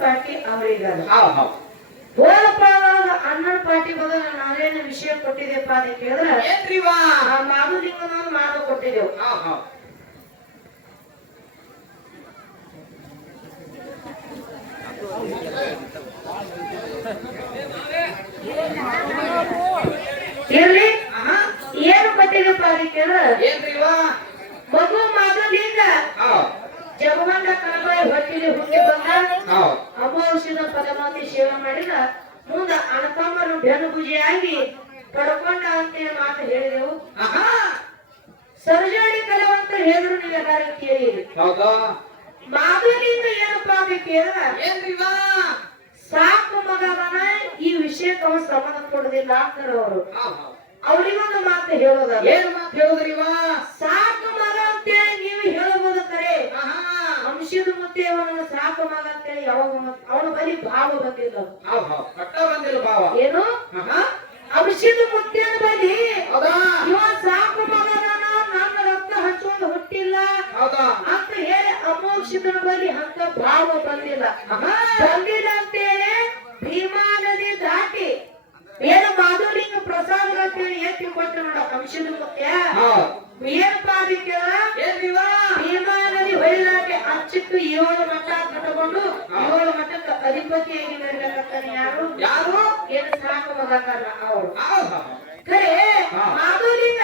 Party ಅವರಿಗಲ್ಲ ಹೌದ್ ಹೌದ್. ಹೋಲಪ್ಪ ಅವಾಗ ಅಣ್ಣನ ಪಾರ್ಟಿ ಬಗ್ಗೆ ನಾವೇನು ವಿಷಯ ಕೊಟ್ಟಿದ್ದೆಪ್ಪ ಅಂತ ಕೇಳಿದ್ರೆ ಮಾತು ಮಾಧುಲಿಂಗನ ಮಾತು ಕೊಟ್ಟಿದ್ದೆವು ಹೌದ್ ಹೌದ್ ಇರ್ಲಿ ಆಹಾ ಏನು ಕೊಟ್ಟಿದ್ದೆಪ್ಪ ಅಂತ ಕೇಳಿದ್ರೆ ಏನ್ರಿವಾ ಮಗು ಮಾಧುಲಿಂಗ ಹೌದ್ ಜಗವಂತ ಕನಬಾಯಿ ಹೊಟ್ಟಿಲಿ ಹುಟ್ಟಿ ಬಂದ ಹೌದ್ ಅಮಾವಾಸ್ಯದ ಪರಮಾತಿ ಸೇವೆ ಮಾಡಿದ ಮುಂದ ಅಣಕಮ್ಮರು ಬೆನುಗುಜಿಯಾಗಿ ಪಡ್ಕೊಂಡ ಅಂತೇಳಿ ಮಾತು ಹೇಳಿದೆವು. ಆಹಾ! ಸರ್ಜರಿ ಕಲಾವಂತ ಹೇಳಿದ್ರು ಎಲ್ಲಾರು ಕೇಳಿರಿ ಹೌದಾ? ಮಾಧುಲಿಂಗ ಏನಪ್ಪಾ ಕೇಳಿದ್ರ? ಏನ್ರಿವಾ ಸಾಕು ಮಗನ ಈ ವಿಷಯಕ್ಕೆ ಅವ ಸಂಬಂಧ ಕೊಡುದಿಲ್ಲ ಅಂತಾರ ಅವರು. ಅವ್ರಿಗೊಂದು ಮಾತು ಹೇಳೋದ ಏನು ಮಾತು ಹೇಳಿದ್ರಿವಾ ಸಾಕು ಮಗ ಅಂತೇಳಿ ನೀವು ಹೇಳಬಹುದು ಕರೆ. ಅಂಶದ ಮುತ್ತೆ ಅವನ ಸಾಕು ಮಗ ಅಂತೇಳಿ ಯಾವಾಗ ಅವನ ಬರೀ ಭಾವ ಬಂದಿಲ್ಲ ಹೌದ್ ಹೌದ್ ಕಟ್ಟ ಬಂದಿಲ್ಲ ಬಾವ ಏನು ಆಹಾ ಅಂಶದ ಮುತ್ತೆನ ಬಳಿ ಹೌದಾ ಇವ ಸಾಕು ಮಗನ ನನ್ನ ರಕ್ತ ಹಂಚ್ಕೊಂಡು ಹುಟ್ಟಿಲ್ಲ ಹೌದಾ ಅಂತ ಹೇಳಿ ಅಮೋಕ್ಷಿತನ ಬಳಿ ಅಂತ ಭಾವ ಬಂದಿಲ್ಲ. ಅಂತೇಳಿ ಭೀಮಾ ನದಿ ದಾಟಿ ಏನು ಮಾಧುಲಿಂಗ ಪ್ರಸಾದ ಅಂತೇಳಿ ಎತ್ತಿ ಕೊಟ್ಟು ನೋಡ ಅಂಶದ ಮುಖ್ಯ? ಏನಪ್ಪಾ ಅದಕ್ಕೆ ಏನ್ರಿವಾ ಭೀಮಾ? ನದಿ ಹೊಳಿದಾಟಿ ಅಚ್ಚಿಟ್ಟು ಏಳು ಮಠ ಕಟ್ಟಕೊಂಡು ಏಳು ಮಠಕ್ಕೆ ಅಧಿಪತಿಯಾಗಿ ಬೆಳಗತ್ತಾನೆ ಯಾರು? ಯಾರು? ಏನು ಸಾಕು ಮಗ ಅವರು. ಕರೆ ಖರೆ. ಮಾಧುಲಿಂಗ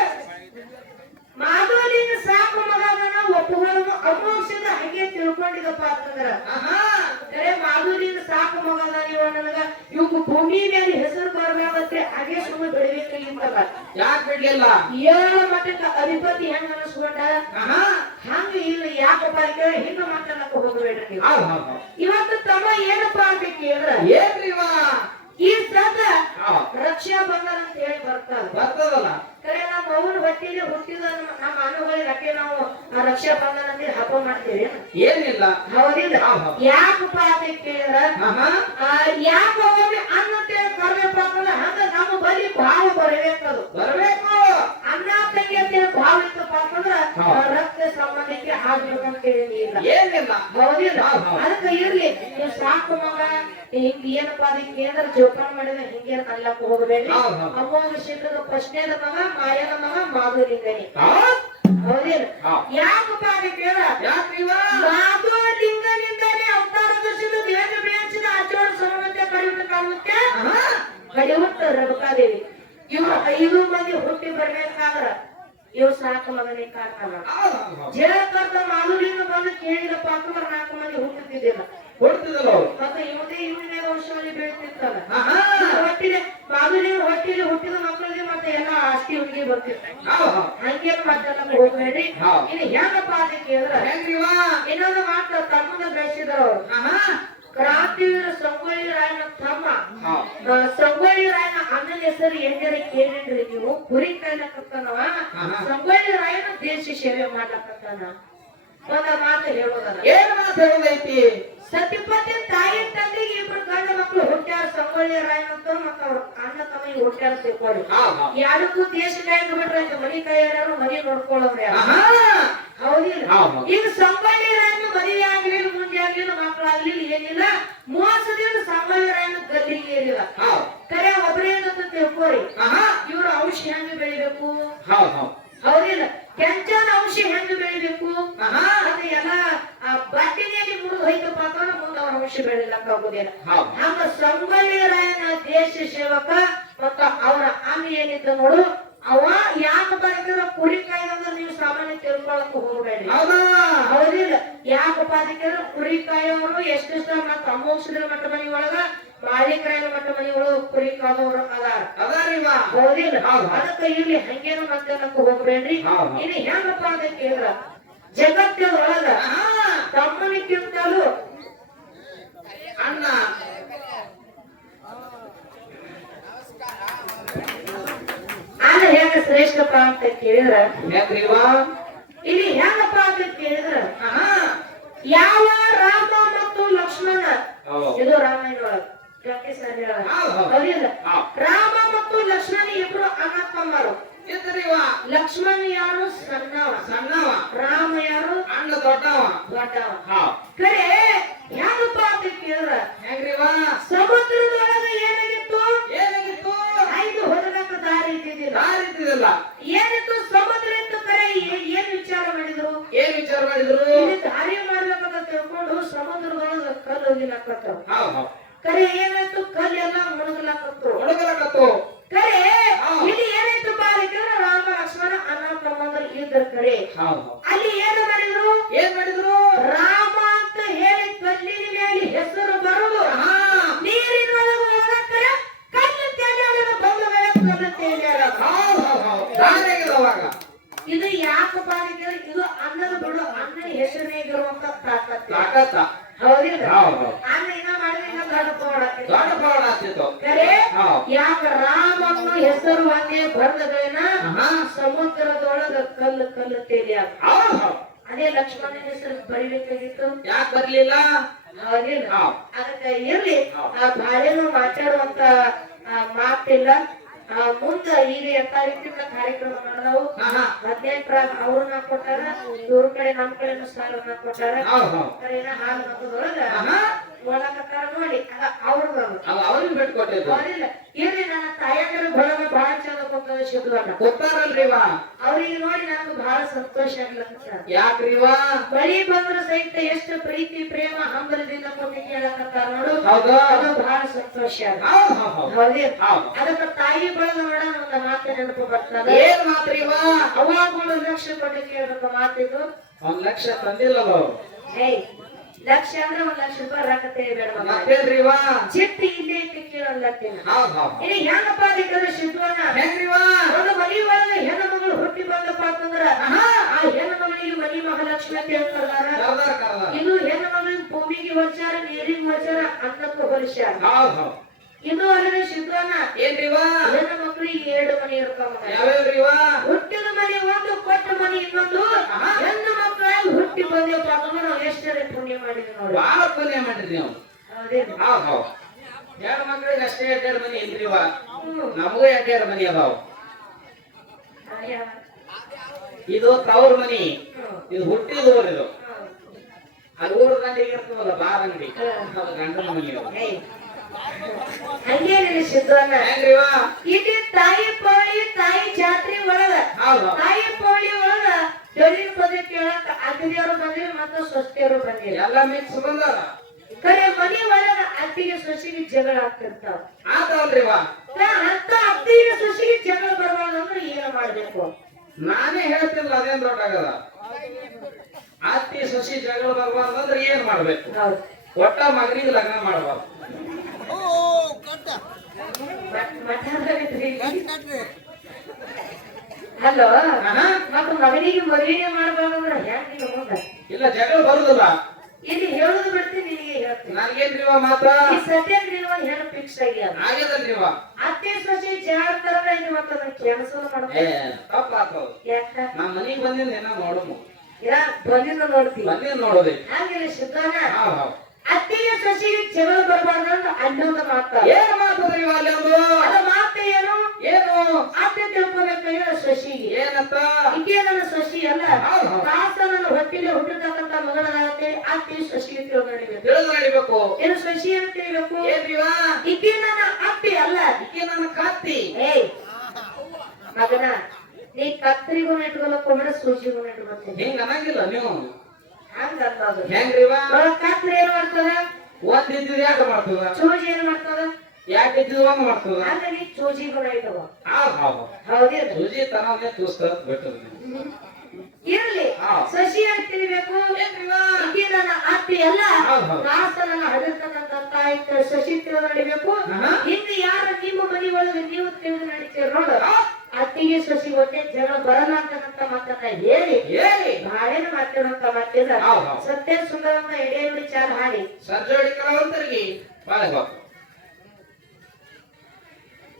ಮಾಧುಲಿಂಗ ಸಾಕು ಮಗನ ಒಪ್ಪುಗಳನ್ನು ಅಮೋಕ್ಷದ ಹಂಗೆ ತಿಳ್ಕೊಂಡಿದಪ್ಪ ಅಂತಂದ್ರ. ಆಹಾ. ಕರೆ ಮಾಧುಲಿಂಗ ಸಾಕು ಮಗನ ಇವ ನನಗ ಇವ್ಕು ಭೂಮಿ ಮೇಲೆ ಹೆಸರು ಬರ್ಬೇಕಂತೆ ಹಾಗೆ ಸುಮ್ಮನೆ ಬೆಳಿಬೇಕಾಗಿತ್ತಲ್ಲ ಯಾಕ್ ಬಿಡ್ಲಿಲ್ಲ? ಏಳ ಮಠಕ್ಕೆ ಅಧಿಪತಿ ಹೆಂಗ ಅನಿಸ್ಕೊಂಡ? ಹಂಗ ಇಲ್ಲ ಯಾಕಪ್ಪ ಕೇಳಿ ಹಿಂಗ ಮಾತಾಡಕ್ ಹೋಗಬೇಡ್ರಿ ಇವತ್ತು ತಮ್ಮ ಏನಪ್ಪಾ ಅಂತ ಕೇಳಿದ್ರ? ಏನ್ರಿವಾ ಈ ಸದ ರಕ್ಷಾ ಬಂಧನ ಅಂತ ಹೇಳಿ ಬರ್ತದ. ಬರ್ತದಲ್ಲ. ಕರೆ ನಮ್ಮ ಅವ್ರ ಹೊಟ್ಟಿಲಿ ಹುಟ್ಟಿದ ನಮ್ಮ- ಅನುಗಳಿಗೆ ನಾವು ರಕ್ಷಾ ಬಂಧನ ಅಂತ ಹೇಳಿ ಹಬ್ಬ ಮಾಡ್ತೀವಿ ಏನಿಲ್ಲ. ಹೌದಿಲ್ಲ. ಹೌದ್ ಹೌದ್. ಯಾಕಪ್ಪ ಅಂತ ಕೇಳಿದ್ರ? ಯಾಕ ಒಮ್ಮೆ ಅನ್ನ ಬರ್ಬೇಕು ಅಂತಂದ್ರೆ ಹಂಗ ನಮ್ಮ ಬಳಿ ಭಾವ ಬರಬೇಕದು. ಬರ್ಬೇಕು. ಅನ್ನ ತಂಗಿ ಅಂತೇಳಿ ಭಾವ ಇತ್ತಪ್ಪ ಅಂತಂದ್ರ ರಕ್ತ ಸಂಬಂಧಕ್ಕೆ ಆಗ್ಬೇಕಂತ ಹೇಳಿ ಏನಿಲ್ಲ. ಹೌದಿಲ್ಲ. ಹೌದ್ ಹೌದ್. ಅದಕ್ಕೆ ಇರ್ಲಿ. ಸಾಕು ಮಗ. ಹಿಂಗ್ ಏನಪ್ಪಾ ಅದಕ್ಕೆ ಏನಾರ ಜೋಪಾನ ಮಾಡಿದ್ರೆ ಹಿಂಗೇನ್ ಅನ್ಲಕ್ ಹೋಗಬೇಡ್ರಿ. ಅಮ್ಮೋಗ ಶೀಘ್ರದ ಪ್ರಶ್ನೆದ ಮಗ ಮಾಯನ ಮಗ ಮಾಧುಲಿಂಗನಿ. ಹೌದ್ ಹೌದಿಲ್ಲ ಹೌದ್. ಯಾಕಪ್ಪ ಅದಕ್ಕೆ ಮಾಧುಲಿಂಗನಿಂದಲೇ ಅವತಾರ ದರ್ಶನ ದೇಹ ಬೇಚಿದ ಆಚರಣ ಸಮತೆ ಕಡಿಮೆ ಕಡಿಮುತ್ತ ರಬಕಾದೇವಿ ಇವ್ರು ಐದು ಮಂದಿ ಹುಟ್ಟಿ ಬರ್ಬೇಕಾದ್ರ ಇವ್ ಸಾಕು ಮಗನೇ ಕಾರಣ. ಜಯಕರ್ತ ಮಾಧುಲಿಂಗ ಬಂದು ಕೇಳಿದಪ್ಪ ಅಂತಂದ್ರೆ ನಾಲ್ಕು ಮಂದಿ ಹುಟ್ಟುತ್ತಿದ್ದಿಲ್ಲ ಕೊಡ್ತಿದ್ದಲ್ಲ ಅವ್ರು. ಮತ್ತೆ ಇವದೇ ಇವನೇ ವಂಶದಲ್ಲಿ ಬೆಳಿತಿರ್ತಾನ ಹೊಟ್ಟಿಲೆ ಮಾಧುಲಿಂಗ ಹೊಟ್ಟಿಲಿ ಹುಟ್ಟಿದ ಮಕ್ಕಳಿಗೆ ಮತ್ತೆ ಎಲ್ಲ ಆಸ್ತಿ ಹುಡುಗಿ ಬರ್ತಿರ್ತಾರೆ. ಹಂಗೇನು ಮಾತಾಡಕ್ ಹೋಗ್ಬೇಡ್ರಿ ಹೌದ್. ಇನ್ನು ಹೆಂಗಪ್ಪ ಅಂತ ಕೇಳಿದ್ರ ಇನ್ನೊಂದು ಮಾತು ತಮ್ಮನ ಬೆಳೆಸಿದ್ರು ಅವ್ರು. ಆಹಾ. ಕ್ರಾಂತಿವೀರ ಸಂಗೊಳ್ಳಿ ರಾಯನ ತಮ್ಮ. ಸಂಗೊಳ್ಳಿ ರಾಯನ ಅಣ್ಣನ ಹೆಸರು ಎಂದರೆ ಕೇಳಿದ್ರಿ ನೀವು? ಕುರಿ ಕಾಯ್ಲಕತ್ತಾನವ. ಸಂಗೊಳ್ಳಿ ರಾಯನ ದೇಶ ಸೇವೆ ಮಾಡ್ಲಕತ್ತಾನ ಒಂದ ಮಾತು ಹೇಳೋದಲ್ಲ ಏನ್ ಮಾತು ಹೇಳೋದೈತಿ ಸತಿಪತಿ ತಾಯಿ ತಂದೆಗೆ ಇಬ್ರು ಗಂಡ ಮಕ್ಕಳು ಹುಟ್ಟ್ಯಾರ ಸಂಗೊಳ್ಳಿ ರಾಯನಂತ ಮತ್ತ ಅವ್ರ ಅಣ್ಣ ತಮ್ಮ ಹುಟ್ಟ್ಯಾರ ತಿಳ್ಕೊಳ್ಳಿ ಹೌದ್ ಹೌದ್. ಯಾರಕ್ಕೂ ದೇಶ ಕಾಯ್ದು ಬಿಟ್ರೆ ಅಂತ ಮನಿ ಕೈಯಾರು ಮನಿ ನೋಡ್ಕೊಳ್ಳೋರು ಹೌದಿಲ್ಲ. ಹೌದ್ ಹೌದ್. ಈಗ ಸಂಗೊಳ್ಳಿ ರಾಯನ ಮದುವೆ ಆಗ್ಲಿ ಮುಂದೆ ಆಗ್ಲಿಲ್ಲ ಮಕ್ಕಳಾಗ್ಲಿ ಏನಿಲ್ಲ. ಮೋಸದಿಂದ ಸಂಗೊಳ್ಳಿ ರಾಯನ ಗಲ್ಲಿ ಏರಿಲ್ಲ. ಹೌದ್. ಕರೆ ಒಬ್ಬರೇ ಅಂತ ತಿಳ್ಕೊರಿ ಇವ್ರ ಔಷಧ ಹೆಂಗ್ ಬೆಳಿಬೇಕು? ಹೌದ್ ಹೌದ್. ಹೌದಿಲ್ಲ. ಕೆಂಚನ ಔಷಧಿ ಹೆಂಗ್ ಬೆಳಿಬೇಕು? ಹೋಯ್ತಪ್ಪ ಅಂತಂದ್ರೆ ಮುಂದೆ ಅವ್ರ ಔಷಧ ಬೆಳಿಲಕ್ಕ ನಮ್ಮ ಹೌದ್. ಹಂಗ ಸಂಗೊಳ್ಳಿ ರಾಯನ ದೇಶ ಸೇವಕ ಮತ್ತು ಅವರ ಆಮಿ ಏನಿದ್ದ ನೋಡು ಅವ ಯಾಕೆ ಬರ್ತಿರ ಕುರಿ ಕಾಯ್ದಂದ್ರೆ ನೀವು ಸಾಮಾನ್ಯ ತಿಳ್ಕೊಳಕ್ ಹೋಗ್ಬೇಡಿ. ಹೌದಾ? ಹೌದಿಲ್ಲ. ಯಾಕಪ್ಪ ಅದಕ್ಕೆ ಕುರಿ ಕಾಯೋರು ಎಷ್ಟು ಮತ್ತ ಅಮೋಕ್ಷದ ಮಟ್ಟ ಮನಿ ಒಳಗ ಮಾಲೀಕರಾಯನ ಮಟ್ಟ ಮನಿ ಒಳಗ ಕುರಿ ಕಾದವರು ಅದಾರ. ಅದಾರಿವ? ಹೌದಿಲ್ಲ. ಹೌದು. ಅದಕ್ಕೆ ಇಲ್ಲಿ ಹಂಗೇನು ಮತ್ತೆ ಹೋಗ್ಬೇಡ್ರಿ. ಇಲ್ಲಿ ಹೆಂಗಪ್ಪ ಅಂತ ಕೇಳಿದ್ರ? ಜಗತ್ತಿನೊಳಗ ತಮ್ಮನಿಗಿಂತಲೂ ಅಣ್ಣ ಅಣ್ಣ ಹೆಂಗ ಶ್ರೇಷ್ಠಪ್ಪ ಅಂತ ಕೇಳಿದ್ರ? ಇಲ್ಲಿ ಹೆಂಗಪ್ಪ ಅಂತ ಕೇಳಿದ್ರ? ಯಾವ ರಾಮ ಮತ್ತು ಲಕ್ಷ್ಮಣ? ಇದು ರಾಮಾಯಣೊಳಗ. ರಾಮ ಮತ್ತು ಲಕ್ಷ್ಮಣ ಇಬ್ರು ಅಣ್ಣ ಲಕ್ಷ್ಮಣ ಯಾರು? ಸಣ್ಣವ. ಸಣ್ಣವ. ರಾಮ ಯಾರು? ಅಣ್ಣ ದೊಡ್ಡವ. ದೊಡ್ಡವ. ಕರೆ ಯಾವ ಅಂತ ಕೇಳ್ರ? ಹೆಂಗ್ರಿವ? ಸಮುದ್ರದೊಳಗ ಏನಾಗಿತ್ತು? ಏನಾಗಿತ್ತು? ಐದು ಹೊರಗಕ್ಕ ದಾರಿ ಇದ್ದಿದ್ದಿಲ್ಲ. ದಾರಿ ಇದ್ದಿದ್ದಿಲ್ಲ. ಏನಿತ್ತು? ಸಮುದ್ರ ಇತ್ತು ಕರೆ ಏನ್ ವಿಚಾರ ಮಾಡಿದ್ರು? ಏನ್ ವಿಚಾರ ಮಾಡಿದ್ರು? ದಾರಿ ಮಾಡ್ಬೇಕಂತ ತಿಳ್ಕೊಂಡು ಸಮುದ್ರದೊಳಗ ಕಲ್ಲು ಹೋಗಿಲಾಕತ್ತವ ಕರೆ ಏನಾಯ್ತು? ಕಲ್ಲೆಲ್ಲ ಮುಳುಗಲಾಕತ್ತು ಮುಳುಗಲಾಕತ್ತು. ಕರೆ ಇಲ್ಲಿ ಏನಾಯ್ತು? ಕರೆ. ಅಲ್ಲಿ ಏನು ಮಾಡಿದ್ರು? ಏನ್ ಮಾಡಿದ್ರು? ರಾಮ ಅಂತ ಹೇಳಿ ಕಲ್ಲಿನ ಮೇಲೆ ಹೆಸರು ಬರುದು. ಹಾ. ನೀರಿನ ಒಳಗೆ ಕಲ್ಲು ಬಂದ ಮೇಲೆ ಕಲ್ಲು ಇದು ಯಾಕಪ್ಪ ಇದು ಅನ್ನದ ಬಿಡು ಅನ್ನ ಹೆಸರಿನಾಗಿರುವಂತ ಇರುವಂತ ತಾಕತ್ತ ಹೌದಿಲ್ಲ ಹೌದ್ ಹೌದ್ ಅನ್ನ ಇನ್ನ ಮಾಡಿದ್ರೆ ಇನ್ನ ದೊಡ್ಡ ಪವಾಡ ದೊಡ್ಡ ಪವಾಡ ಆಗ್ತಿತ್ತು ಕರೆ ಹೌದ್ ಯಾಕ ರಾಮನ್ನು ಹೆಸರು ಹಂಗೆ ಬಂದದೇನ ಹಾ ಸಮುದ್ರದೊಳಗ ಕಲ್ಲು ಕಲ್ಲು ತೇಲ್ಯಾಗ ಹೌದ್ ಹೌದ್ ಅದೇ ಲಕ್ಷ್ಮಣನ ಹೆಸರು ಬರಿಬೇಕಾಗಿತ್ತು ಹೌದಿಲ್ಲ ಅದಕ್ಕೆ ಇರ್ಲಿ. ಆ ಬಾಳೆನು ಮಾತಾಡುವಂತ ಮಾತಿಲ್ಲ. ಮುಂದ ಈಗ ಎಂತ ರೀತಿಯಿಂದ ಕಾರ್ಯಕ್ರಮ ನಡೆದವು. ಹಾ ಹಾ. ಹದಿನೆಂಟು ಪ್ರಾಗ ಅವ್ರನ್ನ ಕೊಟ್ಟಾರ ಇವ್ರ ಕಡೆ ನಮ್ ಕಡೆ ಸಾಲನ್ನ ಕೊಟ್ಟಾರ. ಹಾಲು ಮಗದೊಳಗ ಹಾ ಒಳಕತ್ತಾರ ನೋಡಿ. ಅವ್ರದ್ದು ಅವ ಅವ್ರಿಗೆ ಬಿಟ್ಟು ಕೊಟ್ಟಿದ್ದು ಅವರಿಲ್ಲ ಇರ್ಲಿ ನನ್ನ ತಾಯಂದ್ರ ಬಳಗ ಬಹಳ ಶಿದ್ವಣ್ಣ ಗೊತ್ತಾರಲ್ರಿವ ಅವ್ರಿಗೆ ನೋಡಿ ನನಗೆ ಬಹಳ ಸಂತೋಷ ಆಗ್ಲತ್ತ ಯಾಕ್ರಿವ ಬಳಿ ಬಂದ್ರ ಸಹಿತ ಎಷ್ಟು ಪ್ರೀತಿ ಪ್ರೇಮ ಹಂಬಲದಿಂದ ಕೊಟ್ಟು ಕೇಳಕತ್ತಾರ ನೋಡು. ಅದು ಬಹಳ ಸಂತೋಷ ಅದಕ್ಕ ತಾಯಿ ಬಳಗ ನೋಡ ಒಂದು ಮಾತು ನೆನಪು ಬರ್ತದ ಏನ್ ಮಾತ್ರಿವ ಅವಾಗಳು ಲಕ್ಷ ಕೊಟ್ಟು ಕೇಳಬೇಕು ಮಾತಿದ್ದು. ಒಂದ್ ಲಕ್ಷ ತಂದಿಲ್ಲ ಏಯ್ ಲಕ್ಷ ಅಂದ್ರೆ ಒಂದ್ ಲಕ್ಷ ರೂಪಾಯಿ ರಾಕತೆ. ಮತ್ತೇನ್ರಿವ ಚಿಟ್ಟಿ ಇಲ್ಲೇ ಇಟ್ಟು ಕೇಳಲ್ಲತ್ತೇನ ಹೆಂಗಪ್ಪ ಅದಕ್ಕೆ ಸಿದ್ವಣ್ಣ ಒಂದು ಮನಿ ಒಳಗ ಹೆಣ್ಣು ಮಗಳು ಹುಟ್ಟಿ ಬಂದಪ್ಪ ಅಂತಂದ್ರ. ಆ ಹೆಣ್ಣು ಮಗಳಿಗೆ ಮನಿ ಮಹಾಲಕ್ಷ್ಮಿ ಅಂತ ಹೇಳ್ತಾರ ಇನ್ನು ಹೆಣ್ಣು ಮಗಳಿಗೆ ಭೂಮಿಗೆ ಹೊಲ್ಸಾರ ನೀರಿಗೆ ಹೊಲ್ಸಾರ ಅನ್ನಕ್ಕೂ ಹೌದ್ ಇನ್ನು ಅಲ್ಲದೆ ಏನ್ರಿವ ಹೆಣ್ಣು ಮಕ್ಕಳಿಗೆ ಏಳು ಮನಿ ಇರ್ತಾವ ಹುಟ್ಟಿದ ಮನೆ ಒಂದು ಕೊಟ್ಟ ಮನೆ ಇನ್ನೊಂದು. ಹೆಣ್ಣು ಹುಟ್ಟಿ ಬಂದೇಪ್ಪ ಅಂತಂದ್ರೆ ನಾವು ಎಷ್ಟರೇ ಪುಣ್ಯ ಮಾಡಿದ್ವಿ ನೋಡಿ. ಬಾಳ ಪುಣ್ಯ ಮಾಡಿದ್ರಿ ನೀವು ಹೌದ್. ಹೌದ್ ಎರಡು ಮಕ್ಳಿಗೆ ಅಷ್ಟೇ ಎರಡೆರಡು ಮನಿ ಇಲ್ರಿವ. ನಮಗೂ ಎರಡೆರಡು ಮನಿ ಅದಾವ. ಇದು ತವ್ರ ಮನಿ. ಇದು ಹುಟ್ಟಿದ ಊರ್ ಇದು. ಅದು ಊರ ದಂಡಿಗೆ ಇರ್ತದಲ್ಲ ಬಾರ ಅಂಗಡಿ. ಅದು ಗಂಡನ ಮನಿ. ಹಂಗೇನಿಲ್ಲ ಹೆಂಗ್ರಿವ ಇಲ್ಲಿ ತಾಯಿ ಪೌಳಿ ತಾಯಿ ಜಾತ್ರೆ ಒಳಗ. ತಾಯಿ ಪೌಳಿ ಒಳಗ ಜೊಲಿನ ಪದ ಕೇಳಕ್ ಅತಿಥಿಯವರು ಬಂದಿಲ್ಲ ಮತ್ತು ಸ್ವಸ್ತಿಯವರು ಬಂದಿಲ್ಲ. ಎಲ್ಲ ಮಿಕ್ಸ್ ಬಂದಾರ ಕರೆ ಮನೆ ಒಳಗ ಅತ್ತಿಗೆ ಸೊಸಿಗೆ ಜಗಳ ಆಗ್ತಿರ್ತಾವ. ಆತಲ್ರಿ ವಾ. ಅಂತ ಅತ್ತಿಗೆ ಸೊಸಿಗೆ ಜಗಳ ಬರಬಾರ್ದಂದ್ರೆ ಏನು ಮಾಡ್ಬೇಕು? ನಾನೇ ಹೇಳ್ತಿಲ್ಲ ಅದೇನ್ ದೊಡ್ಡ ಆಗದ ಅತ್ತಿ ಸೊಸಿ ಜಗಳ ಬರ್ಬಾರ್ದಂದ್ರೆ ಏನ್ ಮಾಡ್ಬೇಕು? ಹೌದು. ಒಟ್ಟ ಮಗನಿಗೆ ಲಗ್ನ ಮಾಡಬಾರ್ದು. ಹಲೋ. ಮತ್ತ ಮಗನಿಗೆ ಮದುವೆಗೆ ಮಾಡ್ಬಾರ್ದಂದ್ರ ಹೆಂಗಿಲ್ಲ ಮುಂದ? ಇಲ್ಲ ಜಗಳ ಬರುದಿಲ್ಲ. ಇಲ್ಲಿ ಹೇಳುದು ಬಿಡ್ತೀನಿ ನಿನಗೆ ಹೇಳ್ತೀನಿ. ನನಗೇನ್ರಿವ ಮಾತ್ರ? ಈ ಹೆಣ್ಣು ಫಿಕ್ಸ್ ಆಗ್ಯಾದ ಆಗ್ಯದಲ್ರಿವ ಅತ್ತೆ ಸೊಸೆ ಜಾಳ ತರದ ಇದು ಮತ್ತ ಅದನ್ನ ಕೆಲಸ ಏ ಮಾಡ್ತೀನಿ ತಪ್ಪಾತದ ಯಾಕ? ನಾ ಮನಿಗ್ ಬಂದಿನ ಏನ ನೋಡಮ್ಮ ಇಲ್ಲ ಬಂದಿನ ನೋಡ್ತೀವಿ ಬಂದಿನ ನೋಡೋದಿ. ಹಾಗಿಲ್ಲ ಸಿದ್ಧಾನ ಅತ್ತಿಗೆ ಸೊಸೆಗೆ ಜಗಳ ಬರಬಾರ್ದಂತ ಅಲ್ಲೊಂದು ಮಾತಾಡ್ರಿ ಏನ್ ಮಾತದ್ರಿವ ಅಲ್ಲಿ ಒಂದು? ಅದ ಮಾತು ಏನು? ಆದ್ಯತೆ ಅತ್ತೆ ಹೇಳ ಸೊಸಿಗೆ ಏನಂತ ಇದೇ ನನ್ನ ಶಶಿ ಅಲ್ಲ. ದಾಸ ನನ್ನ ಹೊಟ್ಟಿಲೆ ಹುಟ್ಟಿರ್ತಕ್ಕಂಥ ಮಗಳಾಗತ್ತೆ ಅತ್ತಿ ಶಶಿ ನಡಿಬೇಕು. ಏನು ಶಶಿ ಅಂತ ಹೇಳ್ಬೇಕು ಏನ್ರಿವ ನನ್ನ ಅತ್ತಿ ಅಲ್ಲ? ಈಕೆ ನನ್ನ ಏ ಏಯ್ ಮಗನ ನೀ ಕತ್ತರಿಗೂ ಇಟ್ಕೊಳಕ್ ಹೋಗ್ಬೇಡ ಸೂಜಿಗೂ ಇಟ್ಕೊತೀನಿ ಹಿಂಗ ಅನ್ನಂಗಿಲ್ಲ ನೀವು. ಹಂಗ ಅನ್ನೋದು. ಹೆಂಗ್ರಿವ ಕತ್ರಿ ಏನ್ ಮಾಡ್ತದ? ಒಂದಿದ್ದು ಯಾಕೆ ಮಾಡ್ತದ ಸೂಜಿ ಏನ್ ಮಾಡ್ತದ? ಯಾಕೆ ಇದ್ದಿದ್ ಒಂದ್ ಮಾಡ್ತದ? ನೀ ಹೌದಿಲ್ಲ ಸೂಜಿ ತೂಸ್ತದ ಬಿಟ್ಟದ ಇರ್ಲಿ. ಸಸಿ ಅಂತ ತಿಳಿಬೇಕು ನನ್ನ ಅತ್ತಿ ಹೌದ್. ದಾಸ ನನ್ನ ತಾಯಿ ಸಸಿ ತಿಳಿದು ನಡಿಬೇಕು. ಹಿಂದೆ ಯಾರ ನಿಮ್ಮ ಮನೆ ಒಳಗೆ ನೀವು ತಿಳಿದು ನಡೀತೀರ ನೋಡು. ಅತ್ತಿಗೆ ಸಸಿ ಒಟ್ಟೆ ಜನ ಬರಲ್ಲ ಅಂತಕ್ಕಂಥ ಮಾತನ್ನ ಹೇಳಿ. ಹೇಳಿ. ಬಾಳೆನ ಮಾತಾಡಂತ ಮಾತಿದ. ಸತ್ಯ ಸುಂದರ ಎಡೆ ನುಡಿ ಚಾರ್ ಹಾಡಿ. ಬಾಳೆ ಬಾಕು